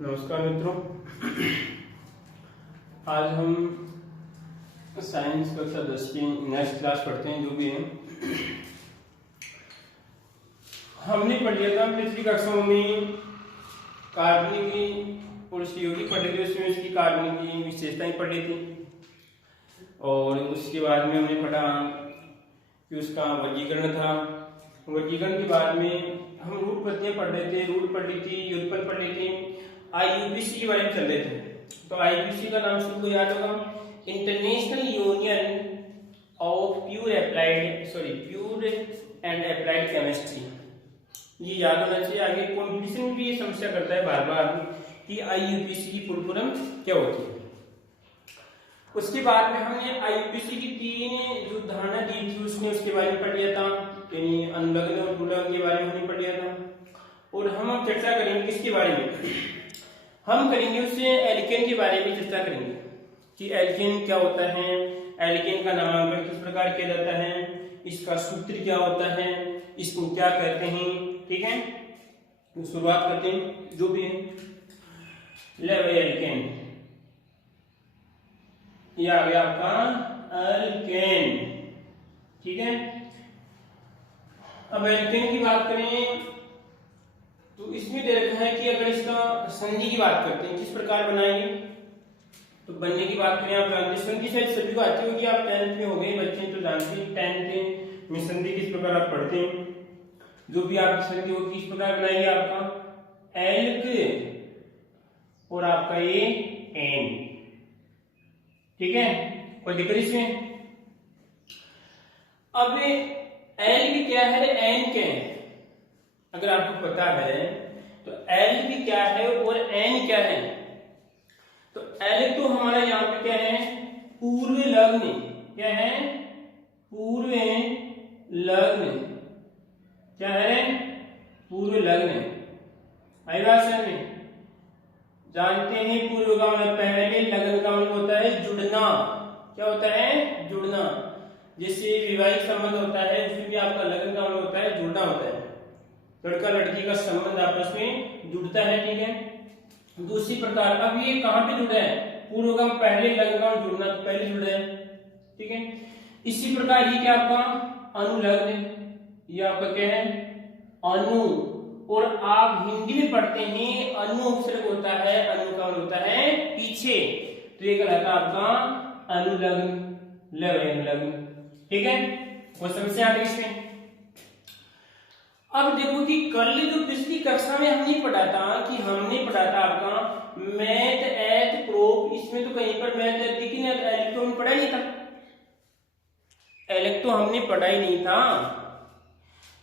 नमस्कार मित्रों। आज हम साइंस कक्षा 10 की नेक्स्ट क्लास पढ़ते हैं। जो भी है हमने पढ़ लिया था पिछली कक्षाओं में कार्बनिक और सहयोगी पढ़े थे, उसमें इसकी कार्बनिक की विशेषताएं पढ़ ली थी और उसके बाद में हमने पढ़ा कि उसका वर्गीकरण था। वर्गीकरण के बाद में हम रूट प्रतियां पढ़ रहे थे, रूट पढ़ ली थी, युगपत पढ़ ली थी, आईयूपीसी के बारे में चल रहे थे। तो आईयूपीसी का नाम सबको याद होगा, international union of pure and applied chemistry. ये याद होना चाहिए। आगे कॉम्पिटिशन में भी ये समस्या करता है बार बार कि आईयूपीसी की फुल फॉर्म क्या होती है। उसके बाद में हमने आईयूपीसी की 3 जो धारणा दी थी उसके बारे में पढ़ लिया था, यानी अनुलग्न और विलग्न के बारे में हमने पढ़ लिया था। और हम अब चर्चा करेंगे किसके बारे में, हम करेंगे उससे एल्केन के बारे में चर्चा करेंगे कि एल्केन क्या होता है, एल्केन का नामांकन किस प्रकार किया जाता है, इसका सूत्र क्या होता है, इसको क्या कहते हैं। ठीक है, तो शुरुआत करते हैं। जो भी है ले भाई एल्केन, ये आ गया आपका एल्केन। ठीक है, अब एल्केन की बात करें तो इसमें दे रखा है कि अगर इसका संधि की बात करते हैं किस प्रकार बनाएंगे, तो बनने की बात करें आप जानते हैं संधि शायद सभी को आती होगी, आप 10th में हो गए बच्चे तो जानते हैं 10th में संधि किस प्रकार आप पढ़ते हैं। जो भी आपकी संधि होगी किस प्रकार बनाएंगे, आपका एल्क और आपका ये एन। ठीक है, कोई दिक्कत इसमें। अब एल्क क्या है, एन क्या है, अगर आपको पता है तो एल भी क्या है और एन क्या है। तो एल तो हमारा यहाँ पे क्या है, पूर्व लग्न। क्या है, पूर्व लग्न। क्या है, पूर्व लग्न। आई बात समझ में। जानते हैं पूर्व का मतलब पहले, लग्न का मतलब होता है जुड़ना। क्या होता है, जुड़ना। जैसे वैवाहिक संबंध होता है उसमें भी आपका लग्न का मतलब होता है जुड़ना होता है, लड़का लड़की का संबंध आपस में जुड़ता है। ठीक है, दूसरी प्रकार अब ये कहां पे जुड़ा है, पूर्वगम पहले, लग्नगम जुड़ना तो पहले जुड़े हैं। ठीक है, इसी प्रकार ये क्या आपका अनुलग्न, ये आपका क्या है अनु। और आप हिंदी में पढ़ते हैं अनु उपसर्ग होता है, अनु का मतलब होता है पीछे, तो ये कहलाता आपका अनुलग्न, अनुलग्न। ठीक है, वो समस्या आ गई इसमें। अब देखो कि कल जो पिछली कक्षा में हमने पढ़ा था कि हमने पढ़ा था आपका मैथ एथ प्रोप, इसमें तो कहीं पर मैथ एथ दिखी नहीं, इलेक्ट्रो में पढ़ा ही नहीं था, इलेक्ट्रो हमने पढ़ा ही नहीं था।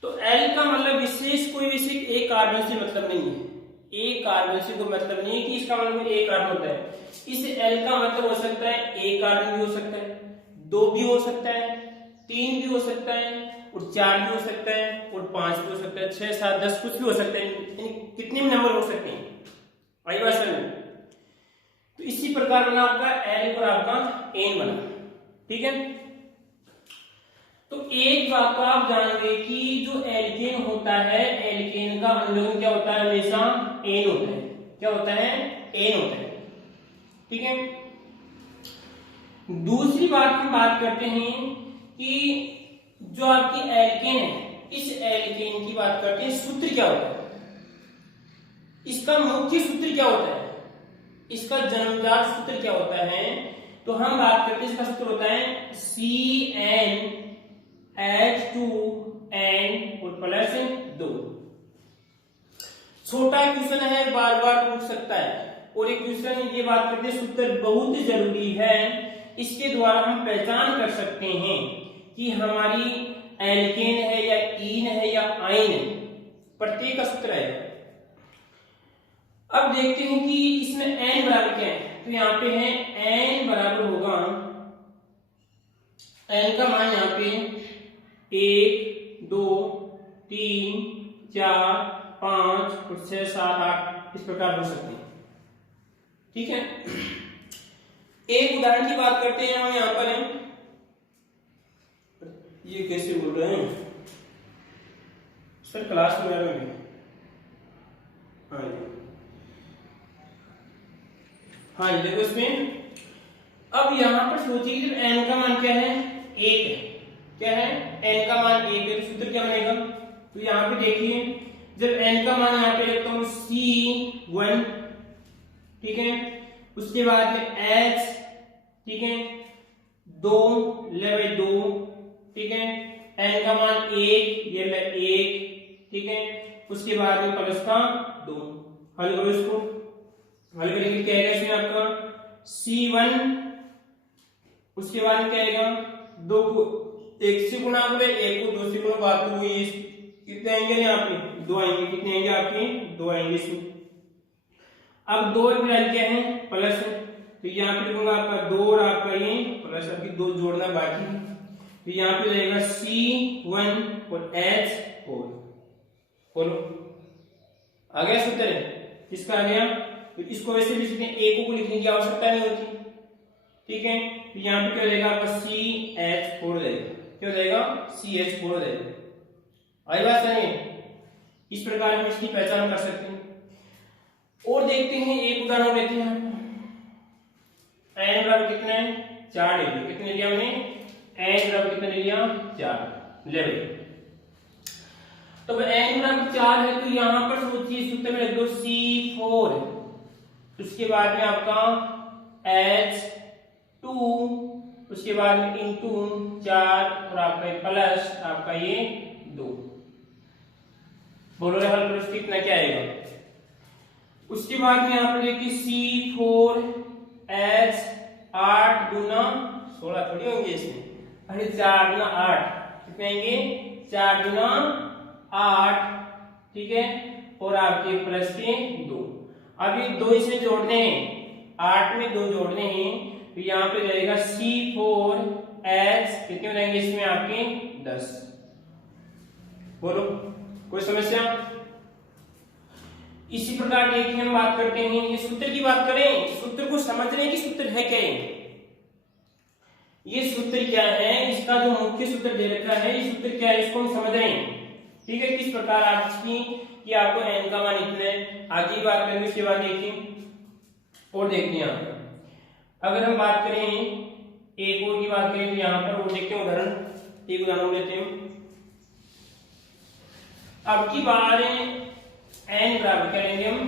तो एल का मतलब विशेष कोई विशेष एक कार्बन से मतलब नहीं है, एक कार्बन से कोई मतलब नहीं है कि इसका मतलब एक कार्बन होता है। इस एल का मतलब हो सकता है एक कार्बन भी हो सकता है, 2 भी हो सकता है, 3 भी हो सकता है और 4 भी हो सकता है और 5 भी हो सकता है, 6 7 10 कुछ भी हो सकता है, कितने भी नंबर हो सकते हैं। आई बात समझ में। तो इसी प्रकार बना आपका एल और आपका एन बना। ठीक है, तो एक बात तो आप जानेंगे कि जो एल्केन होता है, एल्केन का अनुलग्न क्या होता है, हमेशा एन होता है। क्या होता है, एन होता है। ठीक है, दूसरी बात हम बात करते हैं कि जो आपकी एल्केन है, इस एल्केन की बात करते हैं सूत्र क्या होता है, इसका मुख्य सूत्र क्या होता है, इसका जन्मजात सूत्र क्या होता है। तो हम बात करते हैं इसका सूत्र होता है CnH2n और प्लस 2। छोटा क्वेश्चन है, बार बार पूछ सकता है, और एक क्वेश्चन ये बात करते हैं सूत्र बहुत जरूरी है, इसके द्वारा हम पहचान कर सकते हैं कि हमारी एल्केन है या ईन है या आइन है, प्रत्येक का सूत्र है। अब देखते हैं कि इसमें n बराबर क्या है, तो यहाँ पे है n बराबर होगा, n का मान यहाँ पे 1 2 3 4 5 और 6 7 8 इस प्रकार हो सकते हैं। ठीक है, एक उदाहरण की बात करते हैं हम यहाँ पर है, ये कैसे बोल रहे हैं सर, क्लास में आ रहे हैं। हाँ जी, हाँ देखो इसमें अब यहाँ पर सोचिए कि n का मान क्या है, 1 है। क्या है, n का मान 1 है, तो सूत्र क्या बनेगा? तो यहाँ पे देखिए जब n का मान यहाँ पे रखता हूँ C1, ठीक है, उसके बाद में h, ठीक है, 2 ले भाई 2, ठीक है, n का मान 1, ये ले 1, ठीक है, उसके बाद में प्लस का 2। हल करो इसको, हल करेंगे क्या आएगा इसमें आपका C1, उसके बाद क्या आएगा 2 को 1 से गुणा करें, 1 को 2 से गुणा, बात तो हुई। कितने आएंगे यहाँ पे 2 आएंगे, कितने आएंगे आपके 2 आएंगे इसमें। अब 2 और फिलहाल क्या है प्लस है, तो यहाँ पे लिखूंगा आपका 2 और आपका ये प्लस, अभी 2 जोड़ना बाकी है, तो यहाँ पे रहेगा C1 और H4। बोलो आ गया सूत्र किसका आ गया? तो इसको वैसे भी सीधे एक को लिखने की आवश्यकता नहीं होती, ठीक है, तो यहाँ पे क्या रहेगा आपका CH4 रहेगा, क्या रहेगा CH4 रहेगा। आई बात सही, इस प्रकार हम इसकी पहचान कर सकते हैं। और देखते हैं एक उदाहरण लेते हैं, n बराबर कितना है 4 ले लिया, कितने लिया मैंने n बराबर कितना ले लिया 4 ले लिया। तो n बराबर 4 है, तो यहाँ पर सोचिए सूत्र में रख दो C4, उसके बाद में आपका H2, उसके बाद में इंटू 4 और आपका प्लस आपका ये 2। बोलो हल करो कितना क्या आएगा। उसके बाद में यहाँ पर देखिए C4 H 8 गुना 16 थोड़ी होंगे इसमें, अरे 4 गुना 8 कितने आएंगे 4 गुना 8, ठीक है, और आपके प्लस के 2। अब ये 2 इसमें जोड़ने हैं, 8 में 2 जोड़ने हैं, तो यहाँ पे रहेगा C4 H कितने रहेंगे इसमें आपके 10। बोलो कोई समस्या? इसी प्रकार देखिए हम बात करते हैं, ये सूत्र की बात करें, सूत्र को समझ रहे हैं कि सूत्र है क्या ये सूत्र क्या है, इसका जो मुख्य सूत्र दे रखा है ये सूत्र क्या है, इसको हम समझ रहे हैं, ठीक है। किस प्रकार आप इसकी कि आपको n का मान इतना है, आगे बात करेंगे उसके बाद देखिए और देखते हैं। अगर हम बात करें एक और की बात करें तो यहाँ पर वो देखते हैं उदाहरण, एक उदाहरण लेते हैं। अब की बार n बराबर क्या लेंगे हम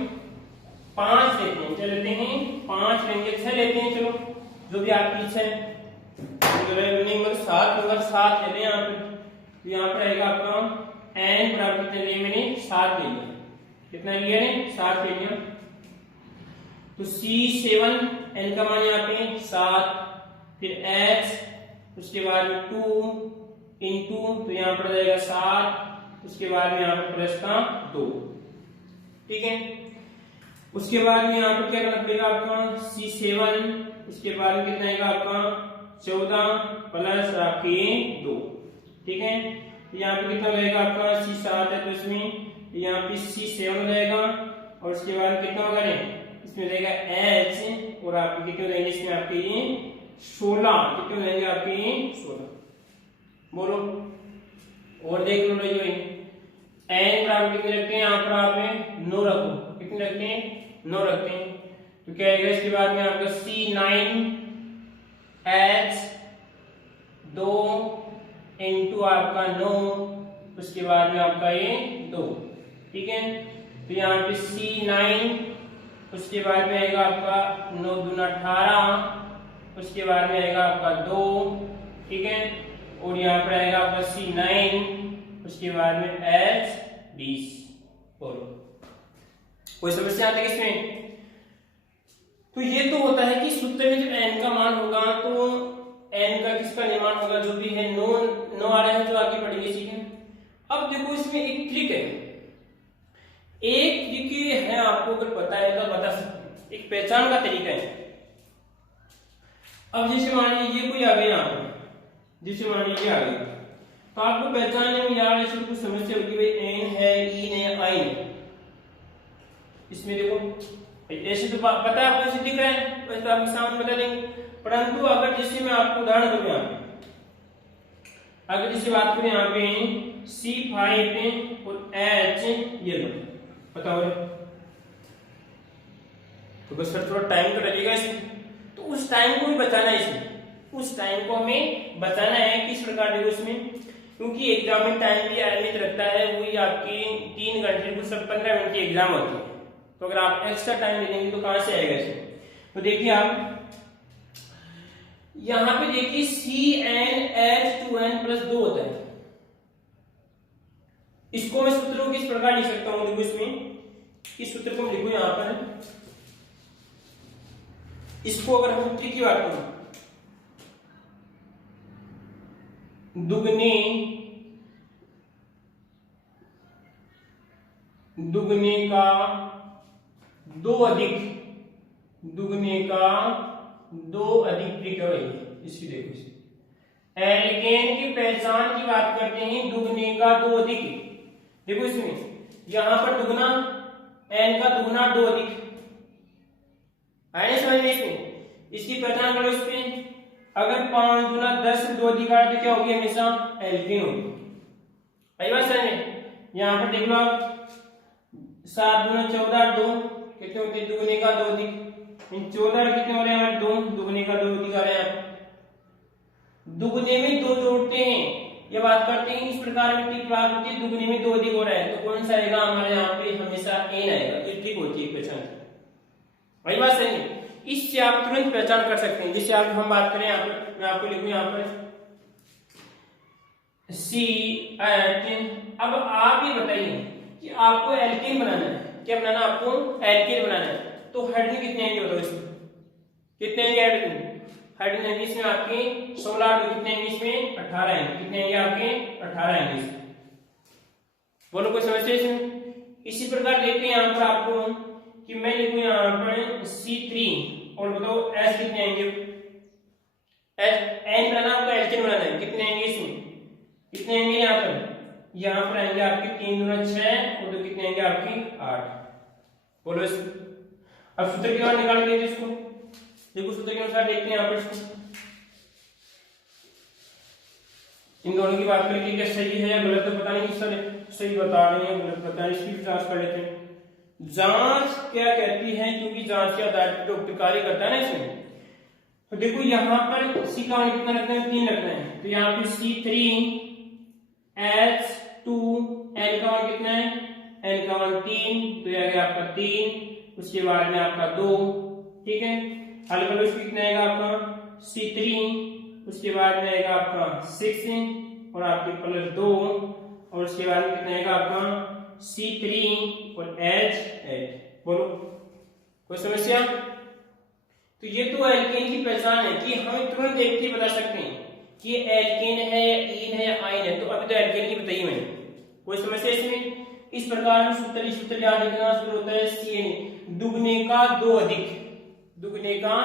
5 लेते हैं, क्या लेते हैं 5 लेंगे, 6 लेते हैं, चलो जो भी आपकी इच्छा है, 7 लेते हैं यहाँ पे, तो यहाँ पर आएगा आपका n बराबर कितने लिए मैंने 7 ले लिया, कितना लिया है 7 ले लिया। तो C7 n का मान यहाँ पे 7, फिर H, उसके बाद में 2 इंटू, तो यहाँ पर जाएगा 7, उसके बाद में यहाँ पर प्लस का 2, ठीक है। उसके बाद में यहाँ पर क्या करना पड़ेगा आपका C7, उसके बाद में कितना आएगा आपका 14 प्लस आपके 2, ठीक है। यहाँ पे कितना रहेगा आपका C7 है, तो इसमें यहाँ पे C7 रहेगा, और उसके बाद कितना होगा इसमें रहेगा H, और आपके कितने रहेंगे इसमें आपके ये 16, कितने रहेंगे आपके ये 16। बोलो और देख लो जो n बराबर कितने रखते हैं, यहाँ पर आपने 9 रखो, कितने रखते हैं 9 रखते हैं, तो क्या आएगा इसके बाद में आपका C9 H 2 इंटू आपका 9, उसके बाद में आपका ये 2, ठीक है। तो यहाँ पे C9, उसके बाद में आएगा आपका 9 दूना 18, उसके बाद में आएगा आपका 2, ठीक है, और यहाँ पर आएगा आपका C9, उसके बाद में H 20। बोलो कोई समस्या आती है इसमें? तो ये तो होता है कि सूत्र में जब n का मान होगा तो n का किसका निर्माण होगा, जो भी है 9 आ रहा है जो आगे पढ़ेंगे, ठीक है। अब देखो इसमें एक ट्रिक है, एक ट्रिक है, आपको अगर पता है तो बता सकते हैं, एक पहचान का तरीका है। अब जैसे मान लीजिए ये कोई आ गया, जैसे मान लीजिए आ गया, तो आपको पहचानने में यार ऐसी कुछ समस्या होगी, भाई n है, e है, i है, इसमें देखो ऐसे तो पता है आपको, ऐसे दिख रहा है, वैसे तो आपके सामने बता देंगे। परंतु अगर जैसे मैं आपको उदाहरण दूं, यहाँ अगर जैसे बात करें यहाँ पे C5 और H, ये लो बताओ तो बस फिर थोड़ा टाइम तो लगेगा इसमें, तो उस टाइम को भी बचाना है इसमें, उस टाइम को हमें बचाना है। किस प्रकार देखो इसमें, क्योंकि एग्जाम में टाइम भी अहमियत रखता है, वही आपकी 3 घंटे को सब 15 मिनट की एग्जाम होती है, तो अगर आप एक्स्ट्रा टाइम ले लेंगे तो कहां से आएगा इसमें। तो देखिए आप यहां पे देखिए CnH2n+2 होता है, इसको मैं सूत्र को किस प्रकार लिख सकता हूं, देखो इसमें इस सूत्र को लिखो यहां पर, इसको अगर हम सूत्र की बात करें, दुगने का 2 अधिक, दुगने का 2 अधिक है। इसकी देखो एल्केन की पहचान की बात करते हैं, दुगने का 2 अधिक। देखो इसमें यहां पर दुगना, एन का दुगना 2 अधिक आए ना समझ में, इसमें इसकी पहचान करो। इसमें अगर 5 गुना 10 2 अधिक आए तो क्या होगी, हमेशा एल्केन होगी। आई बात समझ में। यहां पर देख लो आप 7 गुना 14 2 कितने होते हैं, दुगने का 2 अधिक, 14 कितने हो रहे हैं हमारे 2, दुगने का 2 अधिक आ रहे हैं। दुगने में 2 जोड़ते हैं, ये बात करते हैं इस प्रकार में ट्रिक बात होती है, दुगने में 2 अधिक हो रहा है तो कौन सा आएगा हमारे यहाँ पे, हमेशा एन आएगा। तो ट्रिक होती है पहचान की, वही बात सही है। इससे आप तुरंत पहचान कर सकते हैं। जैसे आप हम बात करें यहाँ पर, मैं आपको लिखूं यहाँ पर CH। अब आप ये बताइए कि आपको एल्केन बनाना है, क्या बनाना, आपको एल्केन बनाना है, तो हाइड्रोजन कितने आएंगे बताओ इसमें, कितने आएंगे हाइड्रोजन, हाइड्रोजन आएंगे इसमें आपके 16, तो कितने आएंगे इसमें 18 आएंगे, कितने आएंगे आपके 18 आएंगे इसमें। बोलो कोई समस्या इसमें। इसी प्रकार देखते हैं यहाँ पर आपको कि मैं लिखूं यहाँ पर C3 और बताओ S कितने आएंगे, N बनाना आपको एल्केन बनाना है, कितने आएंगे इसमें, कितने आएंगे यहाँ पर आएंगे आपके 3 गुना 6 और तो कितने आएंगे आपके 8। बोलो इस अब सूत्र के अनुसार निकाल लीजिए इसको, देखो सूत्र के अनुसार देखते हैं यहाँ पर इसको, इन दोनों की बात करें क्या सही है या गलत, तो पता नहीं सर सही बता रहे हैं गलत बता रहे हैं, इसकी भी जांच कर लेते हैं। जांच क्या कहती है, क्योंकि जांच के आधार पर डॉक्टर कार्य करता है ना इसमें। तो देखो यहाँ पर सी का मान कितना रखना है, 3 रखना है, तो यहाँ पे C3H2 N का मान कितना है, N का मान 3, तो यह आ गया आपका 3, उसके बाद में आपका 2, ठीक है। हल करो, इसमें कितना आएगा आपका C3, उसके बाद में आएगा आपका 6 और आपके प्लस 2, और उसके बाद में कितना आएगा आपका C3 और H8। बोलो कोई समस्या। तो ये तो एल्केन की पहचान है कि हमें तुरंत देख के बता सकते हैं कि एल्केन है या ईन है या आइन है। तो अभी तो एल्केन की बताइए मैंने, कोई समस्या इसमें। इस प्रकार में सूत्र याद रखना शुरू होता है CN, दुगने का 2 अधिक, दुगने का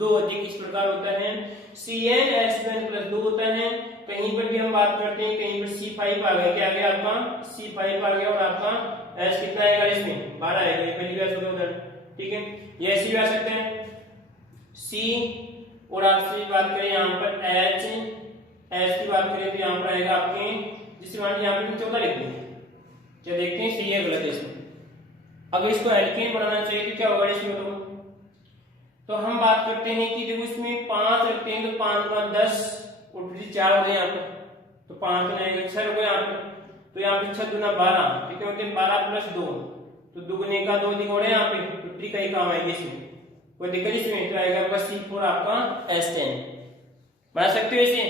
2 अधिक इस प्रकार होता है। CnH2n+2 होता है। कहीं पर भी हम बात करते हैं, कहीं पर C5 आ गया, क्या आ गया आपका C5 आ गया, और आपका H कितना आएगा इसमें 12 आएगा, ये पहली बार सुनो उधर, ठीक है। ये ऐसे भी आ सकते हैं C, और आपसे बात करें यहाँ पर H की बात करें तो यहाँ पर आएगा आपके, जिससे मान यहाँ पर 14 लिखते हैं, क्या देखते हैं सही है गलत है इसमें। अगर इसको एल्केन बनाना चाहिए तो क्या होगा इसमें, तो हम बात करते हैं कि देखो इसमें 5 रखते हैं तो 5 गुना 10 और फिर 4 हो गए यहाँ पर, तो 5 गुना 1 6 हो गए यहाँ पर, तो यहाँ पे 6 गुना 12 कितने होते हैं 12 प्लस 2, तो दुगने का 2 अधिक हो रहे हैं यहाँ पे, तो ट्रिक का ही काम आएगी इसमें, कोई दिक्कत इसमें। तो आएगा आपका C4 आपका S10 बना सकते हो इसे।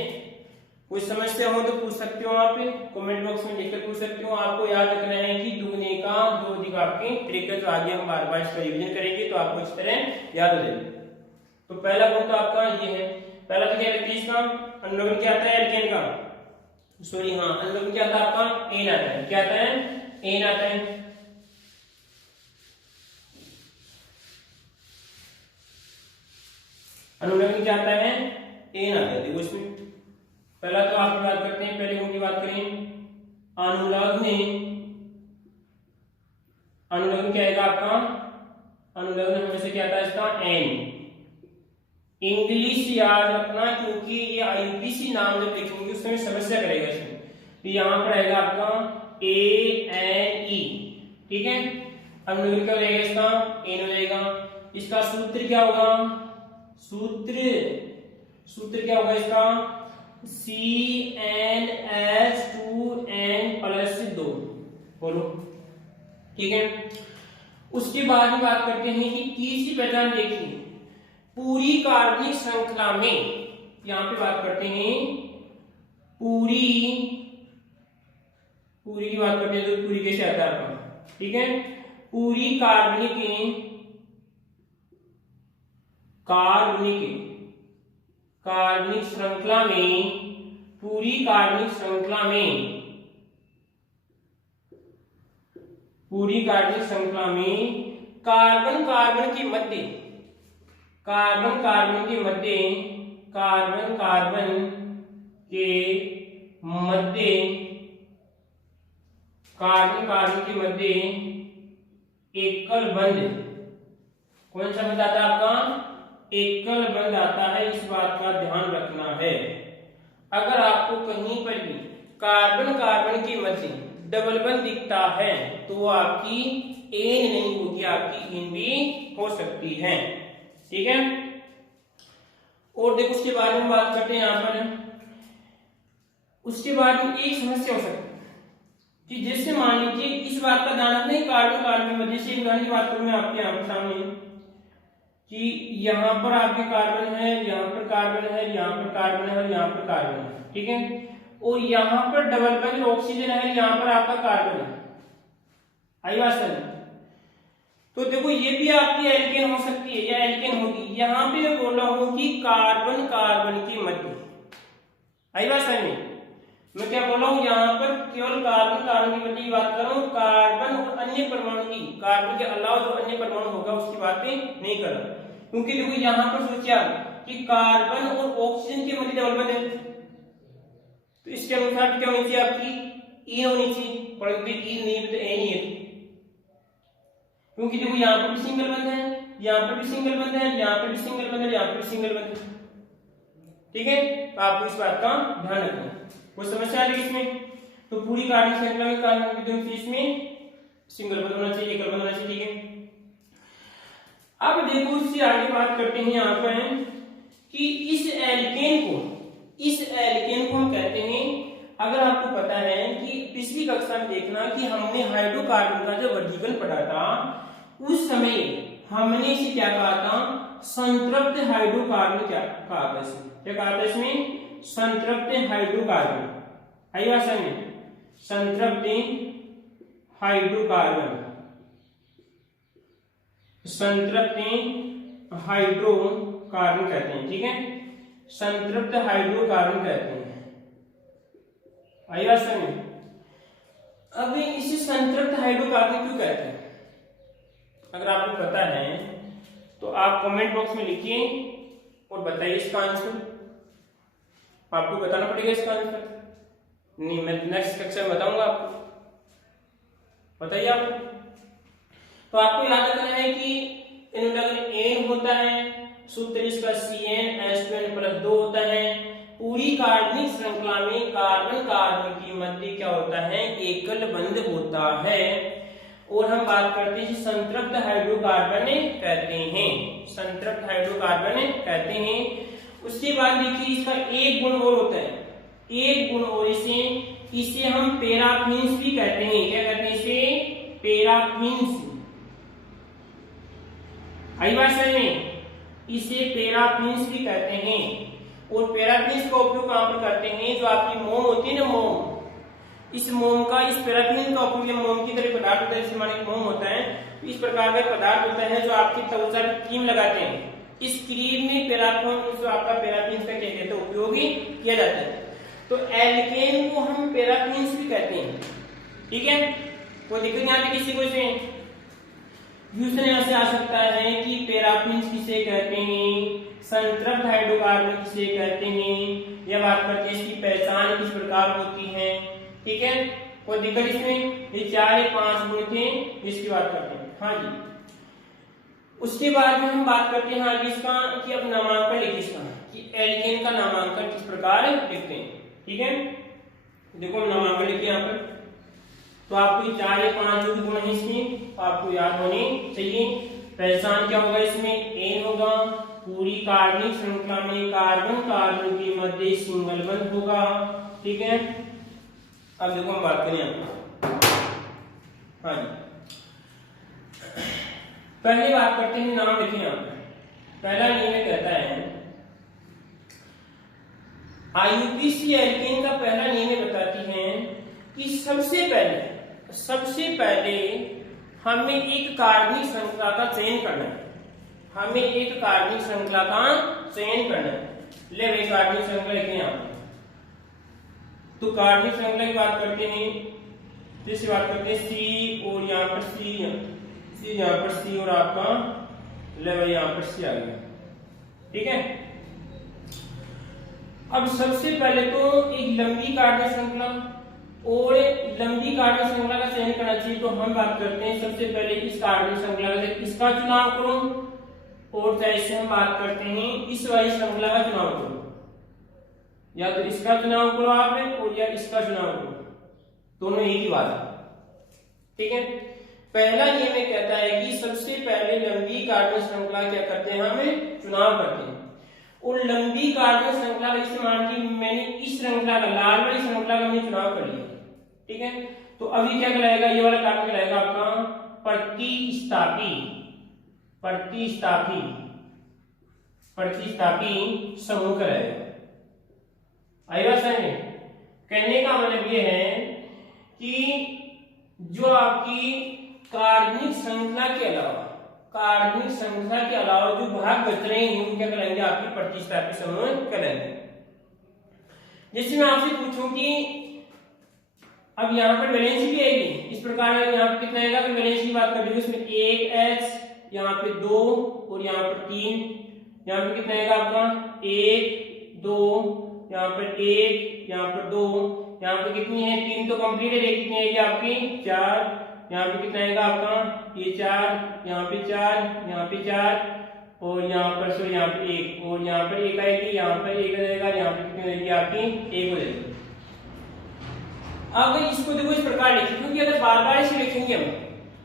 कोई समस्या हो तो पूछ सकते हो, आप कमेंट बॉक्स में लिखकर पूछ सकते हो। आपको याद रखना है कि दुगने का 2 अधिक आपके ट्रिक है, जो आगे हम बार बार इसका रिवीजन करेंगे तो आपको इस तरह याद हो जाएगा। तो पहला गुण तो आपका ये है, पहला तो क्या रहता है इसका अनुलोम, क्या आता है एल्केन का, सॉरी हाँ अनुलोम क्या आता है आपका एन आता है, क्या आता है एन आता है। अनुलोम क्या आता है एन आता है। देखो इसमें पहला तो आप बात करते हैं, पहले गुण की बात करें अनुलग्न, अनुलग्न क्या आएगा आपका, अनुलग्न हमेशा क्या आता है इसका एन। इंग्लिश याद रखना, क्योंकि ये आईयूपीसी नाम जब लिखेंगे उस समय समस्या करेगा इसमें। तो यहाँ पर आएगा आपका ANE, ठीक है। अनुलग्न क्या हो जाएगा इसका एन हो जाएगा। इसका सूत्र क्या होगा, सूत्र क्या होगा इसका, CnH2n+2। बोलो ठीक है। उसके बाद ही बात करते हैं कि तीसरी पहचान देखिए, पूरी कार्बनिक श्रृंखला में, यहां पे बात करते हैं पूरी की बात करते हैं तो पूरी कैसे आता है आपका, ठीक है। पूरी कार्बनिक श्रृंखला में, पूरी कार्बनिक श्रृंखला में कार्बन कार्बन के मध्य एकल बंध, कौन सा बंध आता है आपका, एकल बंध आता है। इस बात का ध्यान रखना है। अगर आपको कहीं पर भी कार्बन कार्बन के मध्य डबल बंध दिखता है तो वो आपकी एन नहीं होगी, आपकी इन भी हो सकती है, ठीक है। और देखो उसके बाद में बात करते हैं यहां पर, उसके बाद में एक समस्या हो सकती है कि जैसे मान लीजिए इस बात का ध्यान रखना है कार्बन कार्बन में, जैसे उदाहरण की बात करूं मैं आपके यहाँ सामने कि यहाँ पर आपके कार्बन है, यहाँ पर कार्बन है, यहाँ पर कार्बन है और यहाँ पर कार्बन है, ठीक है। और यहाँ पर डबल बंध ऑक्सीजन है, यहाँ पर आपका कार्बन है। आई बात समझ? तो देखो ये भी आपकी एल्केन हो सकती है या एल्केन होगी। यहाँ पे मैं बोल रहा हूं कि कार्बन कार्बन के मध्य, आई बात समझ? मैं क्या बोल रहा हूँ, यहाँ पर केवल कार्बन कार्बन की मध्य की बात कर रहा हूँ, कार्बन और अन्य परमाणु की, कार्बन के अलावा जो अन्य परमाणु होगा उसकी बातें नहीं कर रहा। क्योंकि देखो यहाँ पर सोचिए आप कि कार्बन और ऑक्सीजन के मध्य डबल बंध है, तो इसके अनुसार क्या होनी चाहिए, आपकी ई होनी चाहिए, परंतु ई नहीं तो ए नहीं है। क्योंकि देखो यहाँ पर भी सिंगल बंध है, यहाँ पर भी सिंगल बंध है, यहाँ पर भी सिंगल बंध है, यहाँ पर भी सिंगल बंध है, ठीक है। तो आपको इस बात का ध्यान रखना। कोई समस्या आ रही इसमें? तो पूरी कार्बनिक श्रृंखला में कार्बन इसमें सिंगल बंध होना चाहिए, एकल बंध होना चाहिए, ठीक है। अब देखो इससे आगे बात करते हैं यहाँ पर कि इस एल्केन को हम कहते हैं, अगर आपको पता है कि पिछली कक्षा में देखना कि हमने हाइड्रोकार्बन का जो वर्गीकरण पढ़ा था उस समय हमने इसे क्या कहा था, संतृप्त हाइड्रोकार्बन क्या कहा था, क्या कहा था इसमें, संतृप्त हाइड्रोकार्बन। आई बात समझ? संतृप्त हाइड्रोकार्बन कहते हैं, ठीक है। संतृप्त हाइड्रोकार्बन कहते हैं। आई बात समझ? अब इसे संतृप्त हाइड्रोकार्बन क्यों कहते हैं, अगर आपको पता है तो आप कमेंट बॉक्स में लिखिए और बताइए इसका आंसर। आपको बताना पड़ेगा इसका आंसर, नहीं मैं नेक्स्ट कक्षा में बताऊंगा आपको, बताइए आपको। तो आपको याद रखना है कि एन होता है, सूत्र इसका CnH2n+2 होता है। पूरी कार्बनिक श्रृंखला में कार्बन कार्बन की मध्य क्या होता है, एकल बंध होता है। और हम बात करते हैं संतृप्त हाइड्रोकार्बन कहते हैं, संतृप्त हाइड्रोकार्बन कहते हैं। उसके बाद देखिए इसका एक गुण और होता है, एक गुण और, इसे हम पैराफिन्स भी कहते हैं। क्या कहते हैं इसे, पैराफिन्स। आई बात समझ में? इसे पैराफिन्स भी कहते हैं। और पैराफिन्स का उपयोग कहां पर करते हैं, जो आपकी मोम होती है ना, मोम, इस मोम का, इस पैराफिन का उपयोग मोम की तरह पदार्थ होता है, जैसे माने मोम होता है, इस प्रकार का पदार्थ होता है जो आपकी त्वचा पर क्रीम लगाते हैं। इस क्रीम में पैराफिन, जो आपका पैराफिन का क्या कहते हैं, उपयोगी किया जाता है। तो एल्केन को हम पैराफिन्स भी कहते हैं, ठीक है। कोई दिक्कत नहीं आती किसी को इसमें। क्वेश्चन यहाँ से आ सकता है कि पैराफिन्स किसे कहते हैं, संतृप्त हाइड्रोकार्बन किसे कहते हैं, या बात करते हैं इसकी पहचान किस प्रकार होती है, ठीक है। कोई दिक्कत इसमें? ये 4 या 5 गुण थे जिसकी बात करते हैं, हाँ जी। उसके बाद में हम बात करते हैं आगे इसका कि अब नामांकन लिखिए इसका, कि एल्केन का नामांकन किस प्रकार लिखते हैं, ठीक है। देखो हम नामांकन लिखिए यहाँ पर, तो आपको 4 या 5 जो भी गुण है इसमें आपको याद होने चाहिए। पहचान क्या होगा इसमें, एन होगा। पूरी कार्बनिक श्रृंखला में कार्बन कार्बन के मध्य सिंगल बंध होगा। ठीक है, अब देखो हम बात करें हाँ जी, पहली बात करते हैं, नाम लिखें यहाँ पर। पहला नियम कहता है, आईयूपीएसी एल्केन का पहला नियम बताती है कि सबसे पहले हमें एक कार्बनिक श्रृंखला का चयन करना है। हमें एक कार्बनिक श्रृंखला का चयन करना है। ले भाई कार्बनिक श्रृंखला लिखें यहाँ पर। तो कार्बनिक श्रृंखला की बात करते हैं, जैसे बात करते हैं सी और यहाँ पर सी यहाँ पर सी और आपका ले भाई यहाँ पर सी आ गया। ठीक है, अब सबसे पहले तो एक लंबी कार्बनिक श्रृंखला और लंबी कार्बनिक श्रृंखला का चयन करना चाहिए। तो हम बात करते हैं सबसे पहले इस कार्बनिक श्रृंखला से इसका चुनाव करो, और जैसे हम बात करते हैं इस वाली श्रृंखला का चुनाव करो। या तो इसका चुनाव करो आप और या इसका चुनाव करो, दोनों एक ही बात है। ठीक है, पहला नियम कहता है कि सबसे पहले लंबी कार्बन श्रृंखला क्या करते हैं, हमें चुनाव करते हैं। और लंबी कार्बन श्रृंखला का इस्तेमाल की मैंने इस श्रृंखला का लाल वाली श्रृंखला का मैंने चुनाव कर लिया। ठीक है, तो अभी क्या कहलाएगा, ये वाला कार्बन कहलाएगा आपका प्रतिस्थापी समूह कहलाएगा। आएगा समझ? कहने का मतलब ये है कि जो आपकी कार्बनिक श्रृंखला के अलावा जो भाग बच रहे हैं वो क्या कहलाएंगे, आपकी प्रतिस्थापी समूह कहलाएंगे। जैसे मैं आपसे पूछूं कि अब यहाँ पर वैलेंस भी आएगी, इस प्रकार यहाँ पर कितना आएगा, अगर वैलेंस की बात कर उसमें 1 H, यहाँ पे 2 और यहाँ पर 3, यहाँ पे कितना आएगा आपका 1 2, यहाँ पर 1, यहाँ पर 2, यहाँ पे कितनी है 3 तो कंप्लीट है, कितनी आएगी आपकी 4, यहाँ पे कितना आएगा आपका ये 4, यहाँ पे 4, यहाँ पे 4 और यहाँ पर सो यहाँ पे 1 और यहाँ पर 1 आएगी, यहाँ पर 1 रहेगा, यहाँ पे कितनी रहेगी आपकी 1 हो जाएगी। अगर इसको देखो इस प्रकार लिखें, क्योंकि अगर बार बार इसे लिखेंगे हम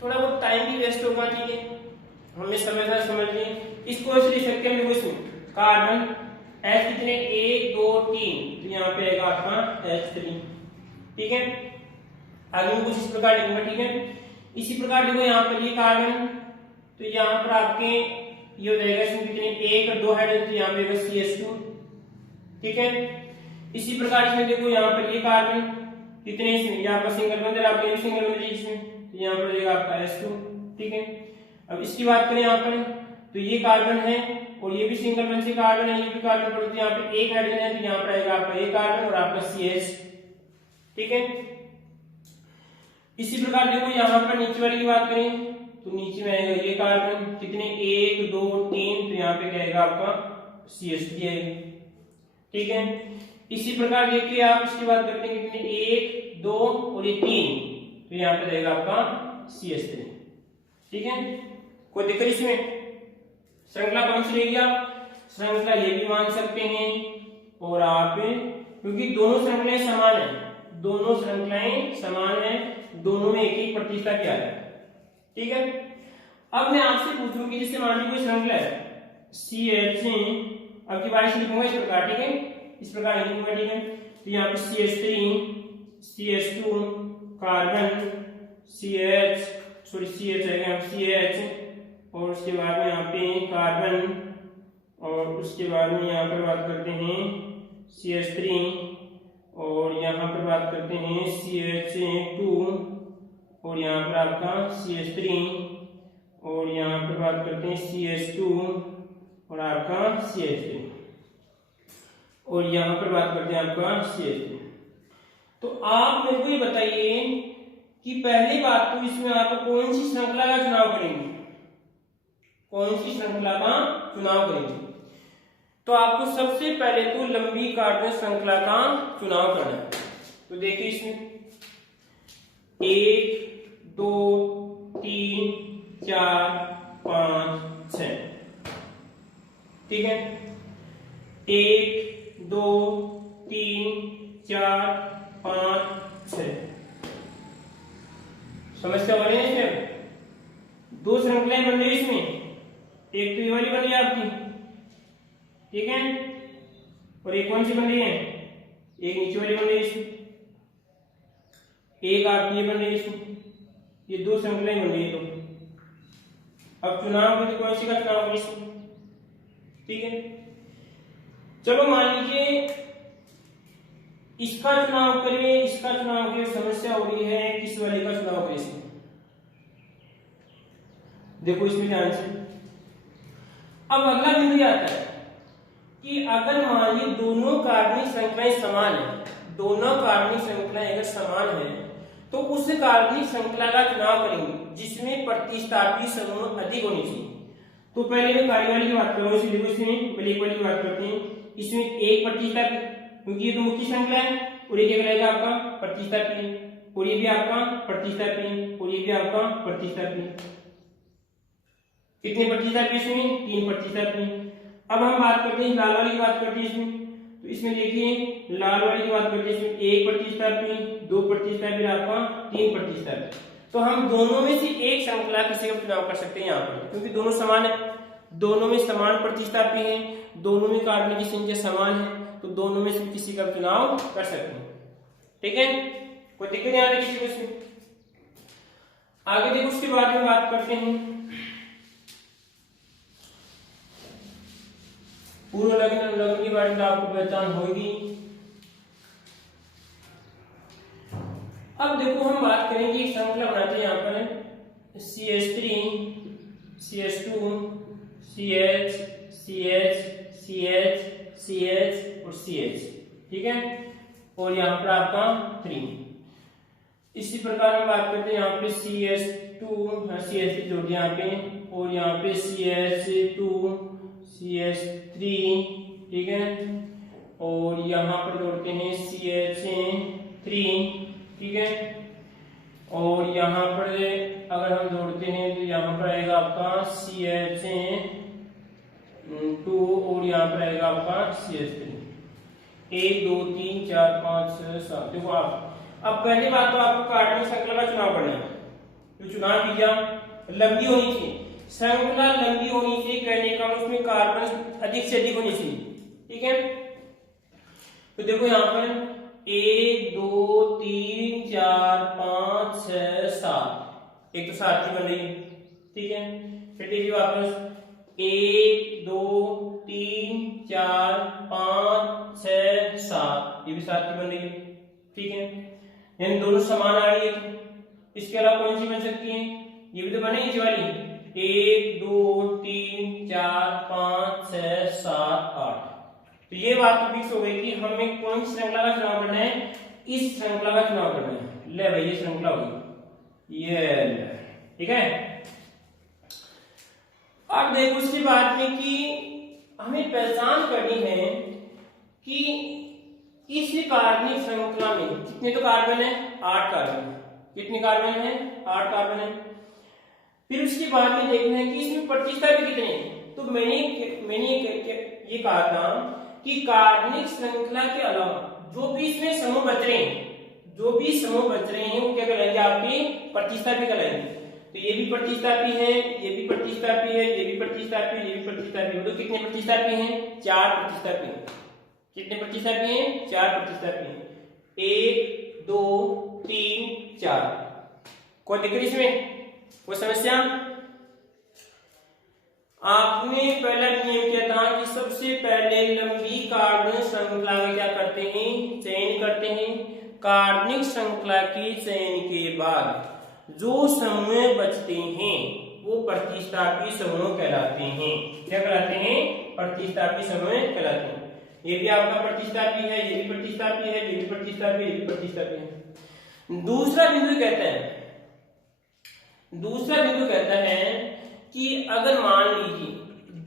थोड़ा बहुत टाइम भी वेस्ट होगा। ठीक है, हमें समझ लिए इसको ऐसे लिख सकते हैं। देखो इसमें कार्बन H कितने 1 2 3, तो यहाँ पे आएगा आपका H3। ठीक है, आगे कुछ इस प्रकार लिखूंगा। ठीक है, इसी प्रकार देखो यहाँ पर ये कार्बन, तो यहाँ पर आपके ये हो जाएगा इसमें कितने 1 और 2 हाइड्रोजन, तो यहाँ पे आएगा CH2। ठीक है, इसी प्रकार इसमें देखो यहाँ पर ये कार्बन कितने, इसमें यहाँ पर सिंगल बंध है, आपका ये सिंगल बंध है इसमें, तो यहाँ पर जाएगा आपका H2। ठीक है, अब इसकी बात करें यहाँ पर, तो ये कार्बन है और ये भी सिंगल बंध से कार्बन है, ये भी कार्बन पर, तो यहाँ पे एक हाइड्रोजन है, तो यहाँ पर आएगा आपका ये कार्बन और आपका CH। ठीक है, इसी प्रकार देखो यहाँ पर नीचे वाली की बात करें, तो नीचे में आएगा ये कार्बन कितने 1 2 3, तो यहाँ पे क्या आएगा आपका CH3 आएगा। ठीक है, इसी प्रकार देखिए आप इसकी बात करते हैं कितने 1 2 और ये 3, तो यहाँ पे रहेगा आपका CH3। ठीक है, कोई दिक्कत इसमें? श्रृंखला कौन सी रहेगी, आप श्रृंखला ये भी मान सकते हैं और आप, क्योंकि दोनों श्रृंखलाएं समान है, दोनों में एक एक प्रतिशत क्या है। ठीक है, अब मैं आपसे पूछूं कि जिससे मान लीजिए कोई श्रृंखला है CH, अब की बार से लिखूंगा इस प्रकार। ठीक है, इस प्रकार लिखूंगा। ठीक है, तो यहाँ पे CH3 CH2 कार्बन CH आएगा CH, और उसके बाद में यहाँ पे कार्बन, और उसके बाद में यहाँ पर बात करते हैं CH3, और यहाँ पर बात करते हैं CH2, और यहाँ पर आपका CH3, और यहाँ पर बात करते हैं CH2 और आपका CH3, और यहाँ पर बात करते हैं आपका CH3। तो आप मेरे को ये बताइए कि पहली बात तो इसमें आप कौन सी श्रृंखला का चुनाव करेंगे, तो आपको सबसे पहले तो लंबी कार्बन श्रृंखला का चुनाव करना है। तो देखिए इसमें 1 2 3 4 5 6। ठीक है, 1 2 3 4 5 6 समस्या बनी है इसमें, दो श्रृंखलाएं बन रही इसमें, एक तो ये वाली बन रही है आपकी, ठीक है, और एक कौन सी बन रही है, एक नीचे वाली बन रही है इसमें, एक आपकी ये बन रही है इसमें, ये दो श्रृंखलाएं बन रही है। तो अब चुनाव में कौन सी का चुनाव होगा इसमें, ठीक है। चलो मान लीजिए इसका चुनाव करिए, इसका चुनाव करिए, समस्या हो रही है किस वाले का चुनाव करिए इसमें। देखो इसमें ध्यान से, अब अगला बिंदु आता है कि अगर मान लीजिए दोनों कार्बनिक श्रृंखलाएं समान है, दोनों कार्बनिक श्रृंखलाएं अगर समान है तो उस कार्बनिक श्रृंखला का चुनाव करेंगे जिसमें प्रतिस्थापी समूह अधिक होनी चाहिए। तो पहले मैं कार्य वाली की बात करूँ, इसी देखो इसमें ब्लैक वाली की बात करते हैं। इसमें एक प्रतिस्थापी, क्योंकि ये तो मुख्य श्रृंखला है, और ये क्या कहलाएगा आपका प्रतिस्थापी, और ये भी आपका प्रतिस्थापी, और ये भी आपका प्रतिस्थापी। कितने प्रतिस्थापी इसमें, 3 प्रतिस्थापी। अब हम बात करते हैं लाल वाली की बात करते हैं इसमें। तो इसमें देखिए लाल वाली की बात करते हैं, इसमें एक प्रतिस्थापी, 2 प्रतिस्थापी, आपका 3 प्रतिस्थापी। तो हम दोनों में से एक श्रृंखला किसी का चुनाव कर सकते हैं यहाँ पर, क्योंकि दोनों समान है, दोनों में समान प्रतिस्थापी हैं, दोनों में कार्बन की संख्या समान है, तो दोनों में से किसी का चुनाव कर सकते हैं, ठीक है। कोई दिक्कत नहीं आ रही किसी को इसमें। आगे देखो उसके बाद में बात करते हैं पूर्व लग्न अनुलग्न के बारे में, आपको पहचान होगी। अब देखो हम बात करेंगे एक श्रृंखला बनाते हैं यहाँ पर CH3 CH2 CH CH CH CH और CH, ठीक है, और यहाँ पर आपका 3। इसी प्रकार हम बात करते हैं यहाँ पे CH2 CH3 जोड़ दिया यहाँ पे, और यहाँ पे CH2 CH3, ठीक है, और यहाँ पर जोड़ते हैं CH3, ठीक है, और यहाँ पर अगर हम जोड़ते हैं तो यहाँ पर आएगा आपका CH2 और यहाँ पर आएगा आपका CH3। 1 2 3 4 5 6 7। देखो आप अब पहली बात तो आपको कार्बनिक श्रृंखला का चुनाव करना है। तो चुनाव कीजिए, लंबी होनी चाहिए श्रृंखला, लंबी होनी चाहिए, कहने का उसमें कार्बन अधिक से अधिक होनी चाहिए, ठीक है। तो देखो यहाँ पर 1 2 3 4 5 6 7, एक तो 7 की बन रही है, ठीक है। फिर देखिए वापस 1 2 3 4 5 6 7, ये भी 7 की बन रही है, ठीक है, यानी दोनों समान आ रही है। इसके अलावा कौन सी बन सकती है, ये भी तो बनेगी वाली 1 2 3 4 5 6 7 8। तो ये बात तो फिक्स हो गई कि हमें कौन सी श्रृंखला का चुनाव करना है, इस श्रृंखला का चुनाव करना है। ले भाई ये श्रृंखला होगी, ये ठीक है। अब देखो उसके बाद में कि हमें पहचान करनी है कि इस कार्बनिक श्रृंखला में कितने तो कार्बन है, 8 कार्बन। कितने कार्बन है, 8 कार्बन है। फिर उसके बाद में देखना है कि इसमें प्रतिस्थापी कितने हैं। तो मैंने ये कहा था कि कार्बनिक श्रृंखला के अलावा जो भी इसमें समूह बच रहे हैं, जो भी समूह बच रहे हैं वो क्या कहलाएंगे, आपके प्रतिस्थापी कहलाएंगे। तो ये भी प्रतिस्थापी है, ये भी प्रतिस्थापी है, ये भी प्रतिस्थापी है, ये भी प्रतिस्थापी है। तो कितने प्रतिस्थापी हैं, 4 प्रतिस्थापी हैं। कितने प्रतिस्थापी हैं, 4 प्रतिस्थापी हैं। 1 2 3 4। कोई दिक्कत इसमें, कोई समस्या? आपने पहला नियम क्या था कि सबसे पहले लंबी कार्बनिक श्रृंखला में क्या करते हैं, चयन करते हैं। कार्बनिक श्रृंखला के चयन के बाद जो समूह बचते हैं वो प्रतिस्थापी समूह कहलाते हैं। क्या कहलाते हैं, प्रतिस्थापी समूह कहलाते हैं। ये भी आपका प्रतिस्थापी है, ये भी प्रतिस्थापी है, ये भी प्रतिस्थापी, ये भी प्रतिस्थापी है। दूसरा बिंदु कहता है कि अगर मान लीजिए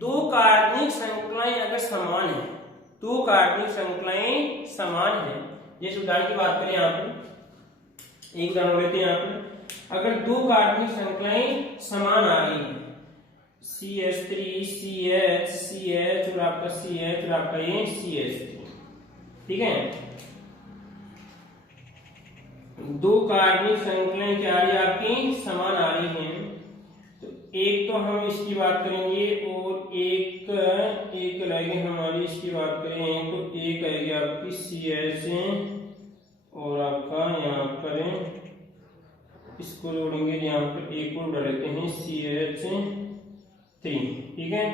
2 कार्बनिक श्रृंखलाएं अगर समान है, 2 कार्बनिक श्रृंखलाएं समान है, जैसे उदाहरण की बात करें यहाँ पर, एक उदाहरण लेते हैं यहाँ पर, अगर 2 कार्बनिक श्रृंखलाएं समान आ रही है, CH3 CH CH और आपका CH और आपका ये CH3, ठीक है। 2 कार्बनिक श्रृंखलाएं क्या आ रही है, आपकी समान आ रही हैं। तो एक तो हम इसकी बात करेंगे एक रहेगी हमारी, इसकी बात करें तो एक आएगी आपकी CH और आपका यहाँ पर इसको जोड़ेंगे, यहाँ पर एक और डाल लेते हैं CH3, ठीक है,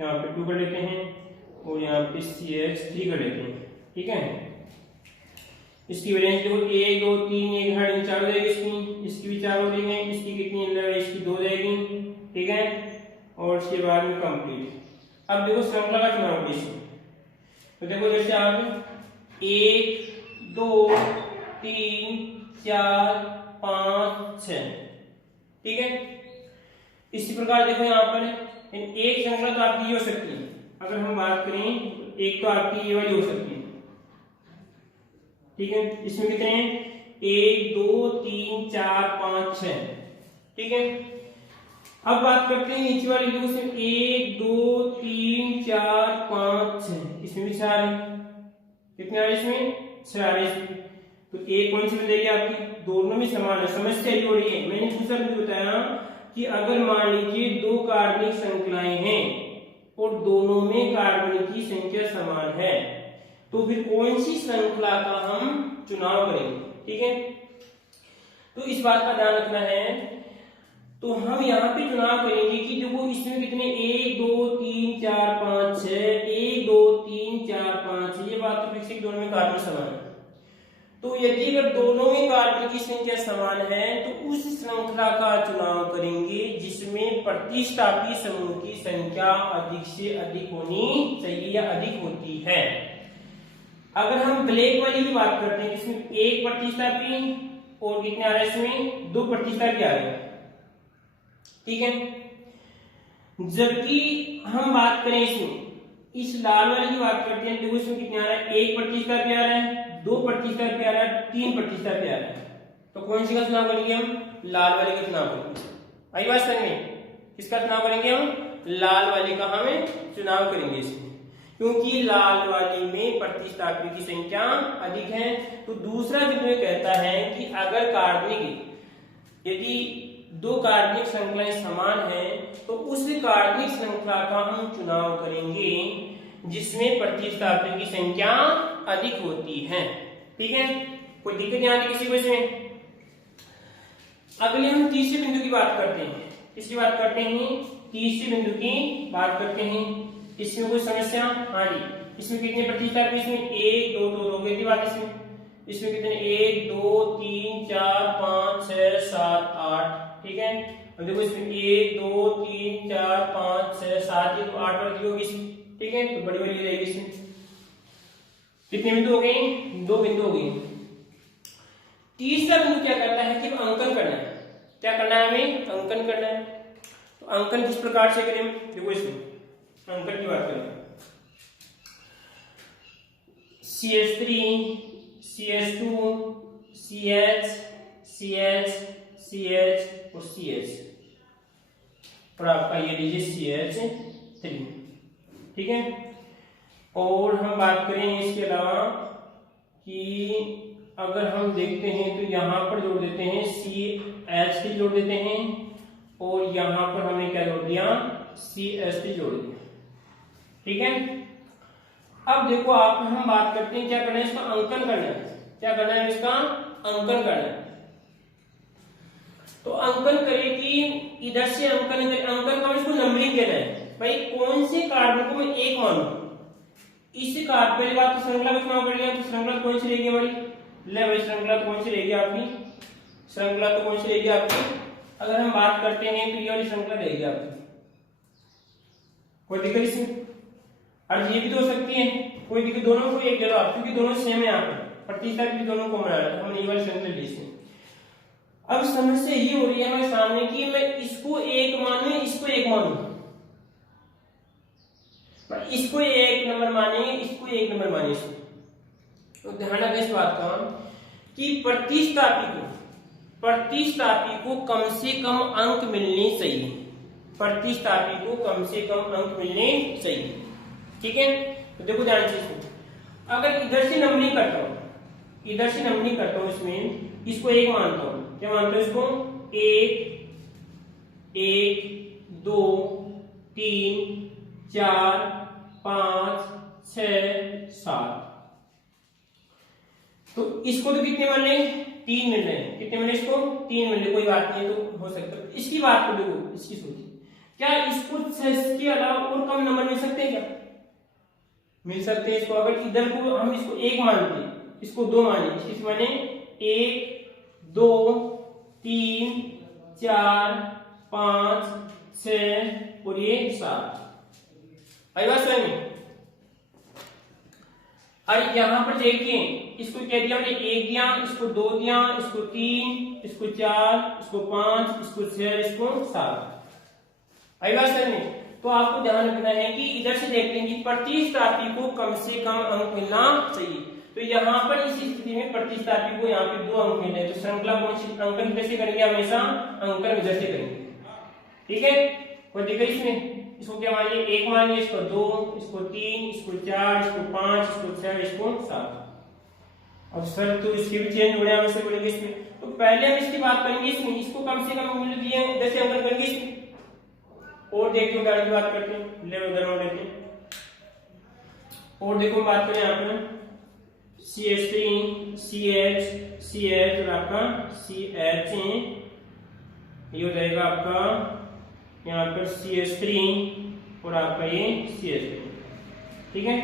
यहाँ पे 2 कर लेते हैं और यहाँ पे CH3 कर लेते हैं, ठीक है। इसकी वैलेंस देखो 1 2 3 1 हाइड्रोजन 4 हो जाएगी, इसकी भी 4 हो जाएंगे, इसकी कितनी है, इसकी 2 जाएगी, ठीक है, और इसके बाद में कंप्लीट। अब देखो श्रृंखला का चुनाव कीजिए, तो देखो जैसे आप 1 2 3 4 5 6, ठीक है। इसी प्रकार देखो यहाँ पर एक श्रृंखला तो आपकी ये हो सकती है, अगर हम बात करें एक तो आपकी ये वाली हो सकती है, ठीक है। इसमें कितने हैं, 1 2 3 4 5 6, ठीक है। अब बात करते हैं नीचे वाली दो से, 1 2 3 4 5 6, इसमें भी 4 है, कितने आ रहे इसमें, 6 आ रहे। तो एक कौन सी मिल जाएगी आपकी, दोनों में समान है। समस्या ये हो रही है, मैंने दूसरा भी बताया कि अगर मान लीजिए 2 कार्बनिक श्रृंखलाएं हैं और दोनों में कार्बन की संख्या समान है, तो फिर कौन सी श्रृंखला का हम चुनाव करेंगे, ठीक है। तो इस बात का ध्यान रखना है। तो हम यहाँ पे चुनाव करेंगे कि देखो इसमें कितने 1 2 3 4 5 6, 1 2 3 4 5, ये बात तो फिक्स है, दोनों में कार्बन समान है। तो यदि अगर दोनों में कार्बन की संख्या समान है तो उस श्रृंखला का चुनाव करेंगे जिसमें प्रतिस्थापी समूह की संख्या अधिक से अधिक होनी चाहिए या अधिक होती है। अगर हम ब्लैक वाली की बात करते हैं, इसमें 1 प्रतिस्थापी और कितने आ रहे हैं, इसमें 2 प्रतिस्थापी आ रहे हैं, ठीक है। जबकि हम बात करें इसमें इस लाल वाली की बात करते हैं, देखो इसमें कितने आ रहा है, 1 प्रतिस्थापी आ रहा है, 2 प्रतिस्थापी आ रहा है, 3 प्रतिस्थापी आ रहा है। तो कौन सी का चुनाव करेंगे हम, लाल वाले का चुनाव करेंगे। आई बात समझ में, किसका चुनाव करेंगे हम, लाल वाले का हमें चुनाव करेंगे इसमें, क्योंकि लाल वाली में प्रतिस्थापी की संख्या अधिक है। तो दूसरा विधि कहता है कि अगर कार्बनिक यदि 2 कार्बनिक श्रृंखलाएं समान हैं तो उस कार्बनिक श्रृंखला का हम चुनाव करेंगे जिसमें प्रतिस्थापी की संख्या अधिक होती है, ठीक है। कोई दिक्कत नहीं आती किसी को इसमें। अगले हम तीसरे बिंदु की बात करते हैं, किसकी बात करते हैं, तीसरे बिंदु की बात करते हैं। इसमें कोई समस्या, हाँ जी, इसमें कितने प्रतिस्थापी, इसमें 1 2 2 2 की बात, इसमें कितने 1 2 3 4 5 6 7 8, ठीक है। अब देखो इसमें 1 2 3 4 5 6 7, ये तो 8 वाली होगी, ठीक है। तो बड़ी वाली रहेगी इसमें। कितने बिंदु हो गए, 2 बिंदु हो गए। तीसरा बिंदु क्या करता है कि अंकन करना है। क्या करना है, हमें अंकन करना है। तो अंकन किस प्रकार से करें, देखो इसमें अंकन की बात करें, CH3 CH2 CH CH CH और CH और आपका ये लीजिए CH3, ठीक है। और हम बात करें इसके अलावा कि अगर हम देखते हैं तो यहाँ पर जोड़ देते हैं CH3 जोड़ देते हैं और यहाँ पर हमने क्या जोड़ दिया, CH3 जोड़ दिया, ठीक है। अब देखो आप हम बात करते हैं क्या करना है, इसका अंकन करना है। क्या करना है, इसका अंकन करना है। तो अंकन करें कि इधर से अंकन का इसको नंबरिंग देना है। भाई कौन से कार्बन को मैं 1 मानूं, इस कार्बन, पहली बात तो श्रृंखला का चुनाव कर लिया, तो श्रृंखला कौन सी रहेगी हमारी, ले भाई श्रृंखला तो कौन सी रहेगी आपकी, श्रृंखला तो कौन सी रहेगी आपकी, अगर हम बात करते हैं तो ये वाली श्रृंखला रहेगी आपकी। कोई दिक्कत इसमें, और ये भी तो हो सकती है, कोई दिक्कत, दोनों को एक ले लो आप, क्योंकि दोनों सेम है यहाँ पर, प्रतिस्थापी भी दोनों को बना रहा है, हमने ये वाली श्रृंखला ली इसमें। अब समस्या ये हो रही है हमारे सामने कि मैं इसको 1 मानूं, इसको 1 मानूं, इसको 1 नंबर माने, इसको 1 नंबर माने। तो ध्यान रखें इस बात का कि प्रतिस्थापी को कम से कम अंक मिलने चाहिए, प्रतिस्थापी को कम से कम अंक मिलने चाहिए, ठीक है। तो देखो ध्यान से, अगर इधर से नंबरिंग करता हूं, इधर से नंबरिंग करता हूं, इसमें इसको 1 मानता हूं, क्या मानता हूं इसको, 1 1 2 3 4 5 6 7। तो इसको तो कितने मिल रहे हैं? 3 मिल रहे हैं। कितने मिल रहे इसको? 3 मिल रहे। कोई बात नहीं, तो हो सकता है। इसकी बात को देखो, इसकी सोचिए, क्या इसको 6 के अलावा और कम नंबर मिल सकते हैं? क्या मिल सकते हैं? इसको अगर इधर को हम इसको 1 मानते, इसको 2 माने, इसकी माने 1 2 3 4 5 6 और ये 7। आई बात समझ में? और यहां पर देखिए, इसको क्या दिया मैंने? 1 दिया, इसको 2 दिया, इसको 3, इसको 4, इसको 5, इसको 6, इसको 7। आई बात समझ में? तो आपको ध्यान रखना है कि इधर से देखते हैं कि प्रतिस्थापी को कम से कम अंक मिलना चाहिए। तो यहाँ पर इस स्थिति में प्रतिस्थापी को यहाँ पे 2 अंक मिल रहे हैं, तो श्रृंखला अंकन कैसे करेंगे? हमेशा अंकन इधर से करेंगे। ठीक है, कोई दिक्कत इसमें? इसको क्या मानिए? 1 मानिए, इसको 2, इसको 3, इसको 4, इसको 5, इसको 6, इसको 7। अब सर तो इसके भी चेंज हो रहे हैं, वैसे बोलेंगे इसमें। तो पहले हम इसकी बात करेंगे, इसमें इसको कम से कम मूल्य दिए जैसे अंकन करेंगे इसमें, और देखते हैं की बात करते हैं। ले उधर और लेते हैं, और देखो बात करें यहाँ पे CH3 CH और आपका CH, ये हो जाएगा आपका यहाँ पर CH3 और आपका ये CH3। ठीक है,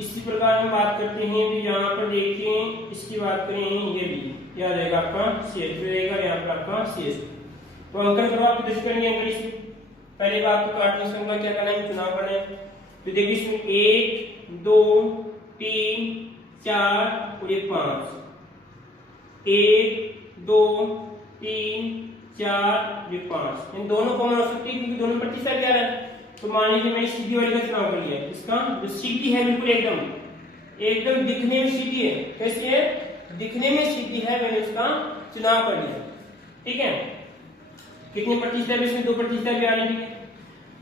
इसी प्रकार हम बात करते हैं। तो यहाँ पर देखिए, इसकी बात करें, ये भी क्या रहेगा? आपका CH3 रहेगा, यहाँ पर आपका CH3। तो अंकन करो, आप किधर से करेंगे अंकन? इसमें पहली बात तो कार्टेशियन श्रृंखला क्या करना है? चुनाव करना है। तो देखिए इसमें 1 2 3 4 और ये 5, 1 2 3 4 ये 5, इन दोनों कॉमन हो सकती है क्योंकि दोनों प्रतिशत क्या है। तो मान लीजिए मैंने सीधी वाली का चुनाव कर लिया, इसका जो सीधी है बिल्कुल एकदम दिखने में सीधी है। कैसी है? दिखने में सीधी है, मैंने इसका चुनाव कर लिया। ठीक है, कितने प्रतिशत है इसमें? 2 प्रतिशत भी आ रही है।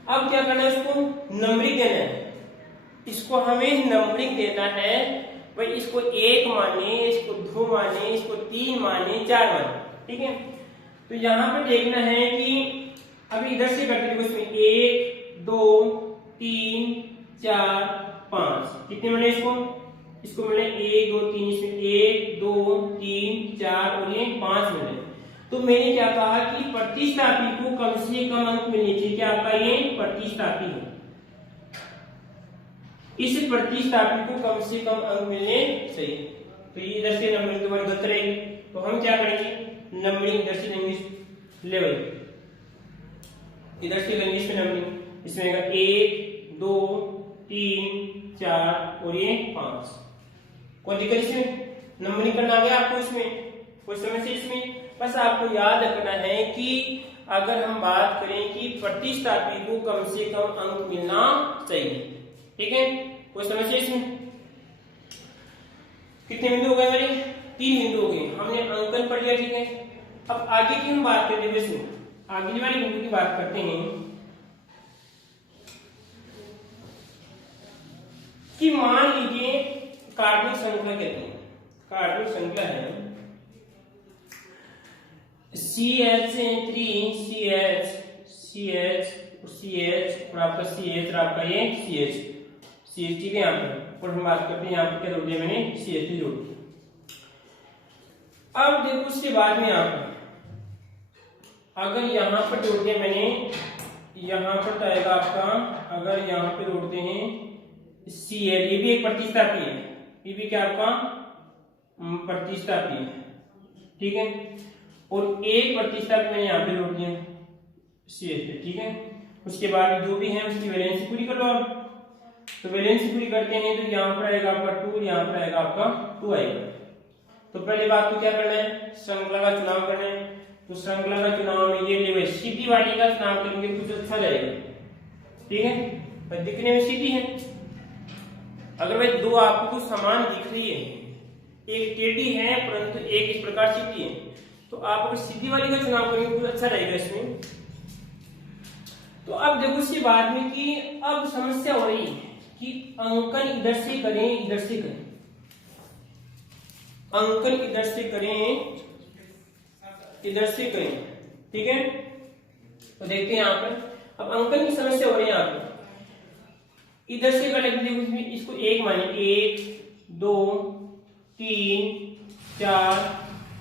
अब क्या करना है? इसको नंबरिंग देना है। इसको हमें नंबरिंग देना है भाई। इसको 1 माने, इसको 2 माने, इसको 3 माने, 4 माने। ठीक है, तो यहां पर देखना है कि अभी इधर से करते हैं, इसमें 1 2 3 4 5 कितने मिले इसको? इसको मिले 1 2 3, इसमें 1 2 3 4 और ये 5 मिले। तो मैंने क्या कहा कि प्रतिस्थापी को कम से कम अंक मिलने चाहिए। क्या आपका ये प्रतिस्थापी है, इस प्रतिस्थापी को कम से कम अंक मिलने चाहिए। तो ये इधर से नंबरिंग तुम्हारी गलत रहेगी। तो हम क्या करेंगे? नंबरिंग इधर से लेंगे लेवल, इधर से लेंगे इसमें नंबरिंग। इसमें 1 2 3 4 और ये 5। कोई दिक्कत इसमें? नंबरिंग करना आ गया आपको? इसमें कोई समस्या? इसमें बस आपको याद रखना है कि अगर हम बात करें कि प्रतिस्थापी को कम से कम अंक मिलना चाहिए। ठीक है, कोई समस्या इसमें? कितने बिंदु हो गए हमारे? 3 बिंदु हो गए, हमने अंकन पढ़ लिया। ठीक है, अब आगे की हम बात करते हैं। आगे वाली बिंदु की बात करते हैं कि मान लीजिए कार्बनिक श्रृंखला कहते हैं, कार्बनिक श्रृंखला है CH3 CH CH CH और आपका CH और आपका ये CH। ठीक है, यहाँ पर और हम बात करते हैं, यहाँ पर क्या जोड़ दिया मैंने? CH3 जोड़ दिया। अब देखो उसके बाद में यहाँ पर अगर यहाँ पर जोड़ दिया मैंने, यहाँ पर आएगा आपका, अगर यहाँ पे जोड़ते हैं Cl, ये भी एक प्रतिस्थापी है, ये भी क्या आपका प्रतिस्थापी है। ठीक है, और एक प्रतिस्थापी मैंने यहाँ पे जोड़ दिया CH। ठीक है, उसके बाद जो भी है उसकी वैलेंसी पूरी कर लो आप। तो वैलेंसी पूरी करते हैं तो यहाँ पर आएगा आपका 2, यहाँ पर आएगा आपका 2 आएगा। तो पहले बात तो क्या करना है? श्रृंखला का चुनाव करना है। तो श्रृंखला का चुनाव में ये लेवल सीधी वाली का चुनाव करेंगे कुछ अच्छा रहेगा। ठीक है, पर दिखने में सीधी है। अगर भाई 2 आपको समान दिख रही है, एक टेढ़ी है परंतु एक इस प्रकार सीधी है, तो आप अगर सीधी वाली का चुनाव करेंगे कुछ अच्छा रहेगा इसमें। तो अब देखो इसके बाद में कि अब समस्या हो रही है कि अंकन इधर से करें, इधर से करें, अंकन इधर से करें, इधर से करें। ठीक है, तो देखते हैं यहाँ पर अब अंकन की समस्या हो रही है यहाँ पर इधर से कर लेते हैं, इसमें इसको एक माने 1 2 3 4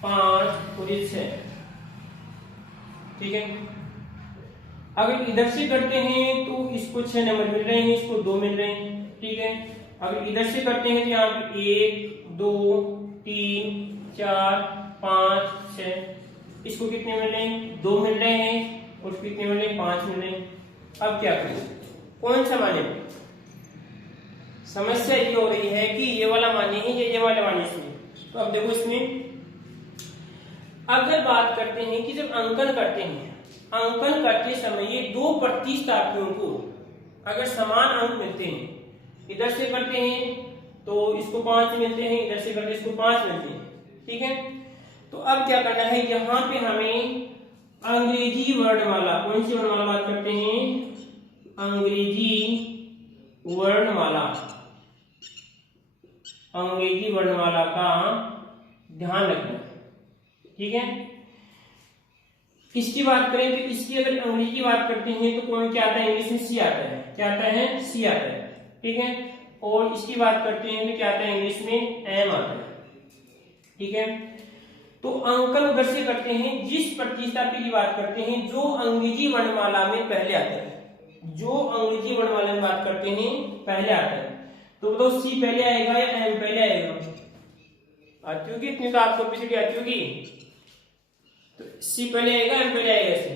5 और 6, ठीक है। अगर इधर से करते हैं तो इसको 6 नंबर मिल रहे हैं, इसको 2 मिल रहे हैं, ठीक है। अगर इधर से करते हैं तो यहाँ पे 1 2 3 4 5 6, इसको कितने मिल रहे हैं, 2 मिल रहे हैं, और कितने मिल रहे हैं, 5 मिल रहे हैं। अब क्या करें, कौन सा माने, समस्या ये हो रही है कि ये वाला माने है ये वाला माने इसमें। तो अब देखो इसमें अगर बात करते हैं कि जब अंकन करते हैं, अंकन करते समय ये दो प्रतिस्थापियों को अगर समान अंक मिलते हैं, इधर से करते हैं तो इसको 5 मिलते हैं, इधर से करते इसको 5 मिलते हैं, ठीक है। तो अब क्या करना है, यहाँ पे हमें अंग्रेजी वर्णमाला, कौन सी वर्णमाला बात करते हैं, अंग्रेजी वर्णमाला, अंग्रेजी वर्णमाला का ध्यान रखना, ठीक है। इसकी बात करें तो इसकी अगर अंग्रेजी की बात करते हैं तो कौन क्या आता है, इंग्लिश में सी आता है, क्या आता है, सी आता है, ठीक है। और इसकी बात करते हैं तो क्या आता है, इंग्लिश में एम आता है, ठीक है। तो अंकन उधर से करते हैं, जिस प्रतिस्थापी की बात करते हैं जो अंग्रेजी वर्णमाला में पहले आता है, जो अंग्रेजी वर्णमाला में बात करते हैं पहले आता है, तो बताओ सी पहले आएगा या एम पहले आएगा, आती होगी इतनी तो आपको पीछे आती होगी, तो सी पहले आएगा एम पहले आएगा ऐसे।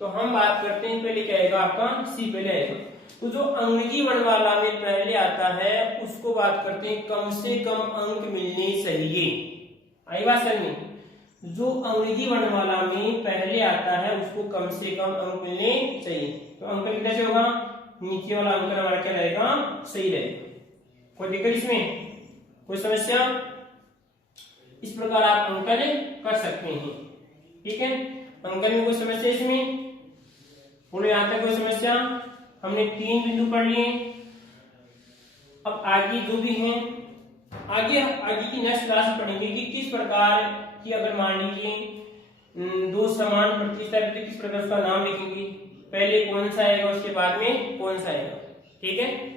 तो हम बात करते हैं पहले क्या आएगा आपका, सी पहले आएगा। तो जो अंग्रेजी वर्णमाला में पहले आता है उसको बात करते हैं कम से कम अंक मिलने चाहिए, आई बात समझ में। जो अंग्रेजी वर्णमाला में पहले आता है उसको कम से कम अंक मिलने चाहिए। तो अंक कितना से होगा, नीचे वाला अंक हमारा क्या रहेगा, सही रहेगा। कोई दिक्कत इसमें, कोई समस्या, इस प्रकार आप अंकन कर सकते हैं, ठीक है। अंकन में कोई समस्या इसमें, बोलो यहां तक कोई समस्या, हमने 3 बिंदु पढ़ लिए। अब आगे जो भी हैं, आगे की नेक्स्ट क्लास पढ़ेंगे कि किस प्रकार की अगर मान लीजिए दो समान प्रतिस्थापित, किस प्रकार उसका नाम लिखेंगे, पहले कौन सा आएगा उसके बाद में कौन सा आएगा, ठीक है।